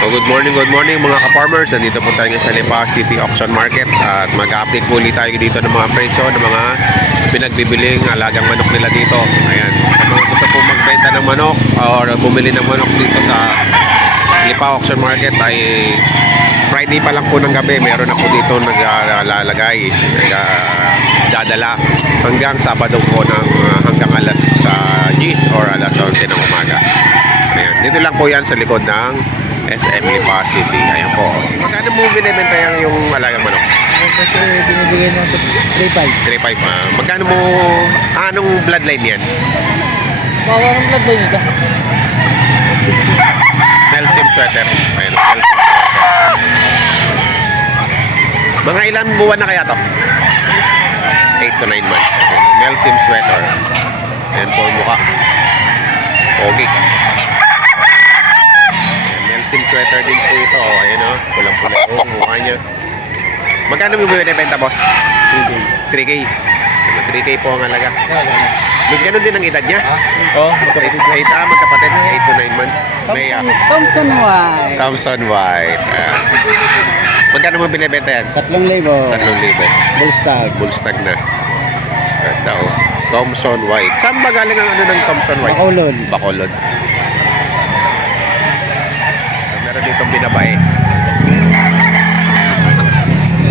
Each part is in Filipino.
So good morning mga ka-farmers. Nandito po tayo sa Lipa City Auction Market at mag-update po ulit tayo dito ng mga presyo ng mga pinagbibiling alagang manok nila dito. Ayan. Sa mga gusto po magbenta ng manok or bumili ng manok dito sa Lipa Auction Market ay Friday pa lang po ng gabi. Meron na po dito naglalagay, dadala hanggang Sabado po ng hanggang alas 10 or alas 11 ng umaga. Ayan. Dito lang po yan sa likod ng SM Lipa City. Ayan po. Magkano mo binibenta yung alagang manok? Kasi binibigay ng 3.5. 3.5. Magkano mo, anong bloodline yan? Bawa ng blood ba nito? Melsim sweater. Ayan, Melsim sweater. Mga ilan buwan na kaya to? 8 to 9 months. Ayan, Melsim sweater. Ayan po yung mukha. Pogi. Melsim sweater din po ito. Oh, ayan o. Pulang-pula po ang mukha niya. Magkano mo binibenta, boss? 3K. 3K po ang halaga. Ganun din ang edad niya? Oo. Magkapatid. 8 to 9 months. May Thompson White. Thompson White. Magkano mo binibenta yan? 3,000. 3,000. Bullstag. Bullstag na. Ganda o. Thompson White. Saan magaling ang ano ng Thompson White? Bacolod. Bacolod. Meron ditong binabae.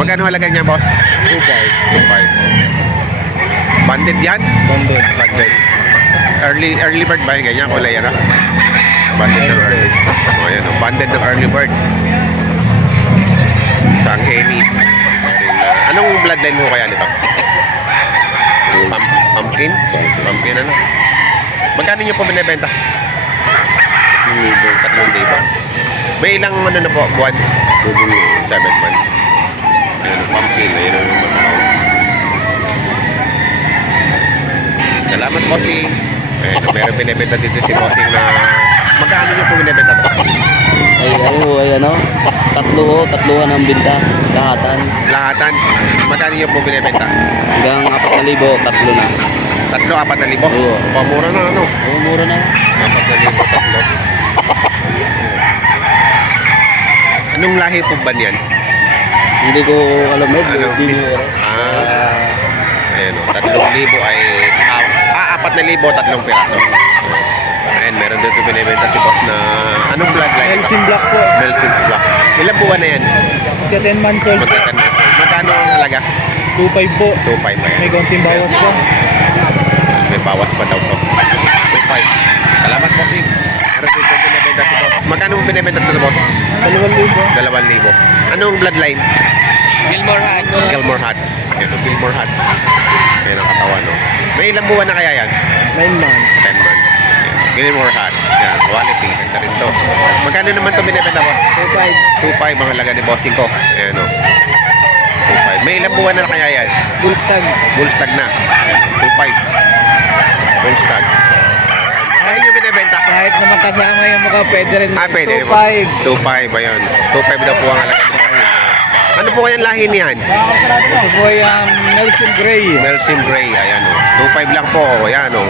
Magkano halaga niya, boss? 2.5. Banded yan? Banded. Banded. Early bird ba yung ganyan? Kulay yan, banded ng early. O, yan o. Banded ng early bird. Sa Henny. Anong bloodline mo kaya nito? Pumpkin? Pumpkin ano? Magkano niyo po binibenta? 3,000. May ilang ano na po, buwan? 7 months. Ayan ang pumpkin. Ayan ang matao. Salamat, bossing. Ayan, meron binibenta dito si bossing na magkano niyo po binibenta to? Tatluhan ang binta. Lahatan. Lahatan. Magkano niyo po binibenta? Hanggang 4,000, tatlo na. 3,000, 4,000? Oo. Pamura na ano? Oo, mura na. 4,000, 3. Anong lahi po ba niyan? Hindi ko alam mo. Ano? Ayan o. 3,000 ay 4,000, 3 piraso. Ayan, meron dito binibenta si boss na anong bloodline? Melsim Black po. Melsim Black. Ilang buwan na yan? Magka 10 months old. Magka 10 months old. Magkano ang halaga? 2.5 po. 2.5 ba yan? May konting bawas po. May bawas pa daw to. 2.5. Salamat, bossing. Meron dito binibenta si boss. Magkano mo binibenta ito, boss? 2,000. 2,000. Anong bloodline? Gilmore Hats. Gilmore Hats. Yan, Gilmore Hats. Yan ang katawan, no? May ilang buwan na kaya yan? 9 months. 10 months. Yan. Gilmore Hats. Yan, quality. Ganda rin to. Magkano naman to binibenta, boss? 2.5. 2.5 ang halaga ni bossing ko. Ayan, no? 2.5. May ilang buwan na kaya yan? Bullstag. Bullstag na. 2.5. Bullstag. Ano yung binibenta? Kahit naman kasama yung mga pwede rin. Pwede. 2.5. 2.5 ayun. 2.5 daw po ang halaga nito. Ano po kayang lahi niyan? Ito po yung Nelson Gray. Melsim Gray. Ayan o. 2.5 lang po. Ayan o.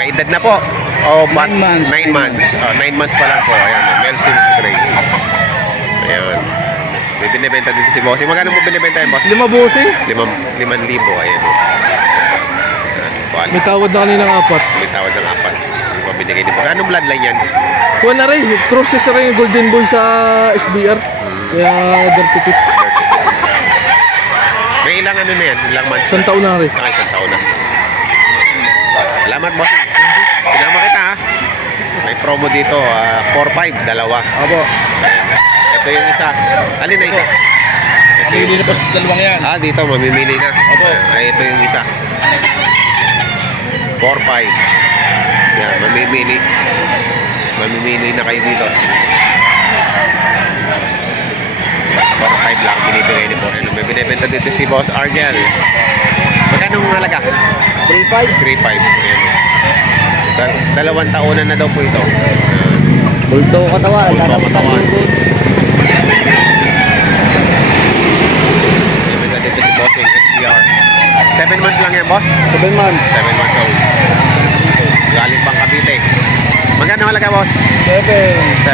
May edad na po. O, 9 months. 9 months. 9 months pa lang po. Ayan o. Melsim Gray. Ayan. May binibenta dito si Bossy. Magkano mo binibenta yung boss? 5 busi. 5,000. Ayan o. May tawad na kanina ng 4. May tawad ng 4. Hindi pa binigay dito. Anong bloodline yan? Kuha na rin, process na rin yung Golden Boy sa SBR. Kaya dirty tip. May ilang ano na yan? Ilang months? Isang taon na rin. Isang taon na. Salamat, boss. Sinama kita, ha? May promo dito. 4-5, dalawa. Abo. Ito yung isa. Alin na isa? Ito yung na po sa dalawang yan. dito, mamimili na. Ito yung isa. 4-5. Yan, mamimili. Mamimili na kayo dito. 4-5 lang, binibigay ni Boss. May binibenta dito si Boss Argel. Magkano ang halaga? 3.5. 3.5. Ayan. 2 taonan na daw po ito. Bulto katawan. Bulto katawan. Binibenta dito si Boss yung SBR. 7 months lang yan, boss? 7 months. 7 months old. Galing pang Cavite. Magkano halaga, boss? 7,000.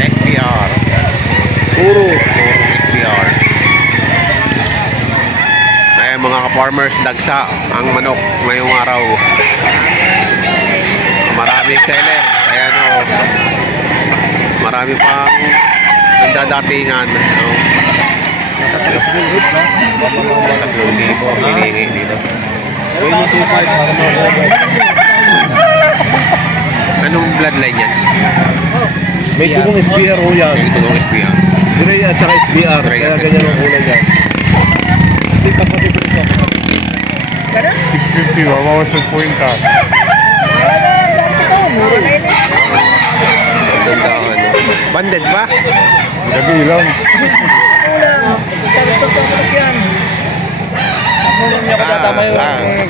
SBR. Puro. Puro SBR. Ay, mga ka-farmers, dagsa ang manok ngayong araw. Maraming seller. Ayan o. Marami pang nagdadatingan. No? 3,000 hinihingi dito. Anong bloodline yan? May tugong SBR ho yan. Ito ng SBR. Gray at saka SBR. Gray Kaya at ganyan SBR. ang kulay yan. Hindi kapatid ko ito. 650, mawawasan po yung ta. Gandahan. Banded ba? Gabi lang.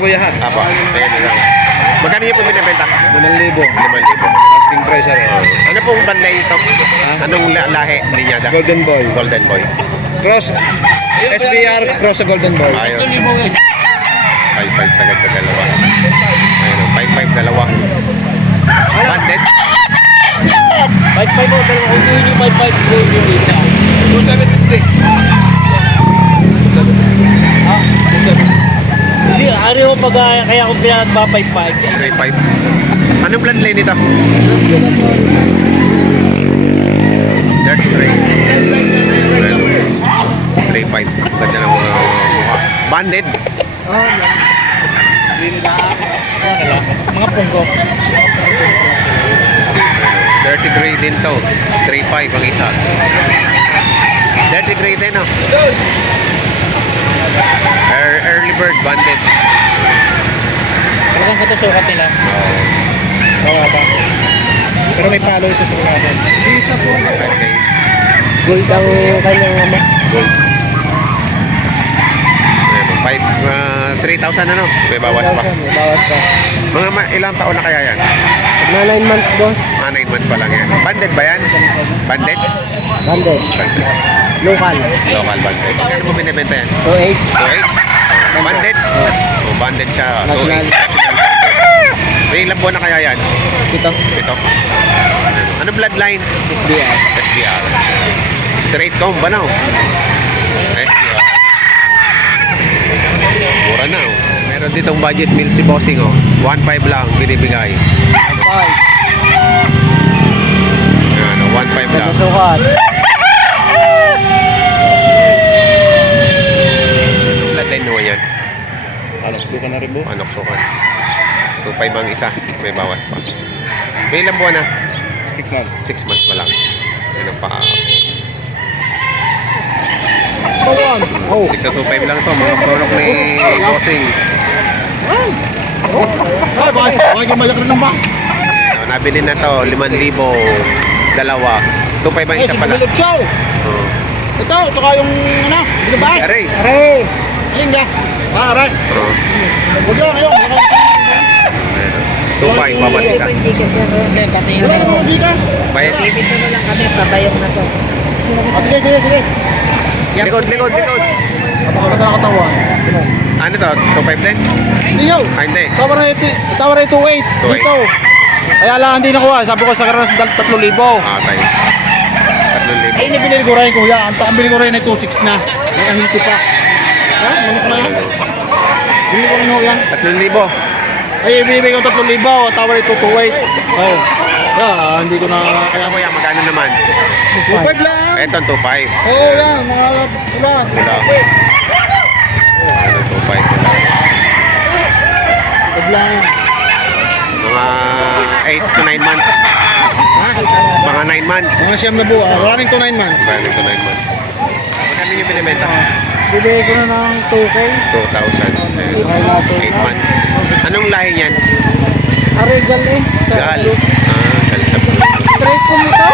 Kuyahan. Apa? Ayan lang. Magkano niyo po binibenta? 5,000. 5,000. Asking price rin. Ano pong banlay ito? Anong lahi? Linyada? Golden Boy. Golden Boy. Cross. SBR cross sa Golden Boy. Ayun. 5,500 sagad sa dalawa. Ayun, 5,500 dalawa. Banded? 5,500 mo. Dalawa. Kung yung 5,500 yung isa. 2,750. Hindi, ari ko pag kaya ko pinagpapaypay. 3,500. Anong bloodline nito? Dirt tray. 3,500. Ganda ng mga mukha. Banded? Mga punggo. Dirty gray din to. 3,500 ang isa. Dirty gray din, oh. Early bird, banded. Talagang katusukat nila. Bawa ba? Pero may palo ito sa kulaman. Isa po. 5K. Gold ang kanyang ama. Gold. Ayan, 3,000 ano? May bawas pa. May bawas pa. Ilang taon na kaya yan? Na 9 months, boss. 9 months pa lang yan. Banded ba yan? Banded? Banded. Banded. Local. Local banded. Magkano mo binibenta yan? 2.8. 2,800? Banded? Oh, banded siya. National. 2,800. May ilang buwan na kaya yan? Ito. Ito. Ano bloodline? SBR. SBR. Straight comb ba na? SBR. Mura na. Oh. Meron ditong budget meal si Bossing. 1,500 lang binibigay. Yan, 1,500 lang. Katusukat. Bloodline naman yan. Alam, suka na rin boss. Anok-sukan. 2,500 ang isa. May bawas pa. May ilang buwan na? 6 months. 6 months pa lang. Yan ang paa. Oh. Tigna 2,500 lang to. Mga product ni Bossing. Ay, bakit malaki rin ng box? So, nabili na to. 5,000. Dalawa. 2,500 ang isa pala. Chow. Oh. Ito, tsaka yung ano, binabay. Aray. Aray! Ayun ka. Aray. Oh. Huwag lang, ayun. 2,500 bawat isa. Hindi kasi hindi, pati Wala na mga gigas. Bayad. Bibito na lang kami, pabayong na to. Sige. Likod. Kapagkata na katawan. Ano to? 2,500 din? Hindi yun. Ah, hindi. Tawaray 2,800. 2,800. Dito. Kaya lang hindi nakuha. Sabi ko sa karas 3,000. Ah, tayo. 3,000. Ay, binili ko rin kuya. Ang bili ko rin ay 2,600 na. May ahinti pa. Ha? Manok na yan. Bili ko rin ho yan. 3,000. Ay, binibigay ko 3,000. Tawaray 2,800. Oo. Hindi ko na... Kaya kuya, magkano naman? 2,500 lang. Ito, 2,500. Oo, yan. Mga ulan. Wala. Ano, 2,500 lang. 2,500 lang. Mga 8 to 9 months. Ha? Mga 9 months. Mga siyam na buwan. Running to 9 months. Running to 9 months. Magkano yung binibenta? Bibigay ko na ng 2K. 2,000. 8 months. Anong lahi niyan? Aregal eh. Sa Gal. blue. Gal sa blue. Straight ko nito.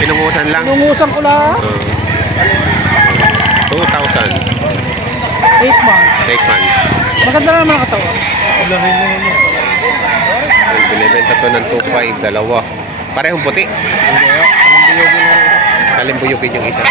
Pinungusan lang. Nungusan ko lang. 2,000. 8 months. 8 months. Maganda na naman ang katawan. Binibenta to ng 2,500. Dalawa. Parehong puti. Kalimbuyugin yung isa.